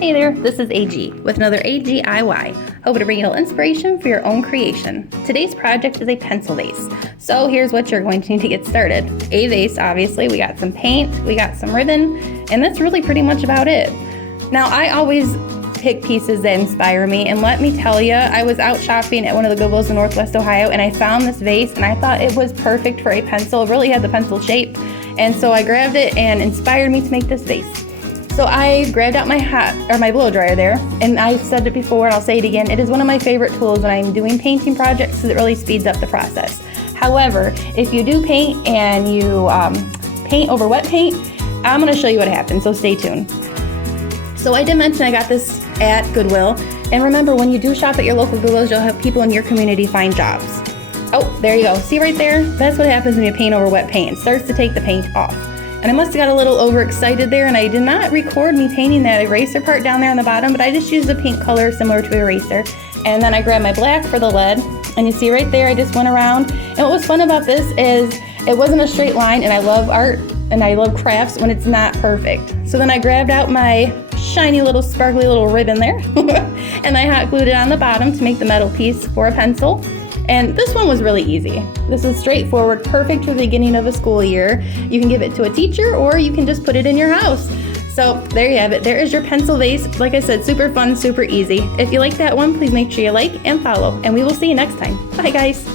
Hey there, this is AG with another AGIY, hoping to bring you a little inspiration for your own creation. Today's project is a pencil vase. So here's what you're going to need to get started. A vase, obviously, we got some paint, we got some ribbon, and that's really pretty much about it. Now, I always pick pieces that inspire me, and let me tell you, I was out shopping at one of the Goodwills in Northwest Ohio, and I found this vase, and I thought it was perfect for a pencil. It really had the pencil shape, and so I grabbed it and inspired me to make this vase. So I grabbed out my blow dryer there, and I've said it before and I'll say it again, it is one of my favorite tools when I'm doing painting projects because it really speeds up the process. However, if you do paint and you paint over wet paint, I'm going to show you what happens, so stay tuned. So I did mention I got this at Goodwill, and remember, when you do shop at your local Goodwills, you'll have people in your community find jobs. Oh, there you go. See right there? That's what happens when you paint over wet paint. It starts to take the paint off. And I must have got a little overexcited there, and I did not record me painting that eraser part down there on the bottom, but I just used a pink color similar to eraser. And then I grabbed my black for the lead, and you see right there, I just went around. And what was fun about this is it wasn't a straight line, and I love art and I love crafts when it's not perfect. So then I grabbed out my shiny little sparkly little ribbon there, and I hot glued it on the bottom to make the metal piece for a pencil. And this one was really easy. This is straightforward, perfect for the beginning of a school year. You can give it to a teacher, or you can just put it in your house. So there you have it. There is your pencil vase. Like I said, super fun, super easy. If you like that one, please make sure you like and follow, and we will see you next time. Bye, guys.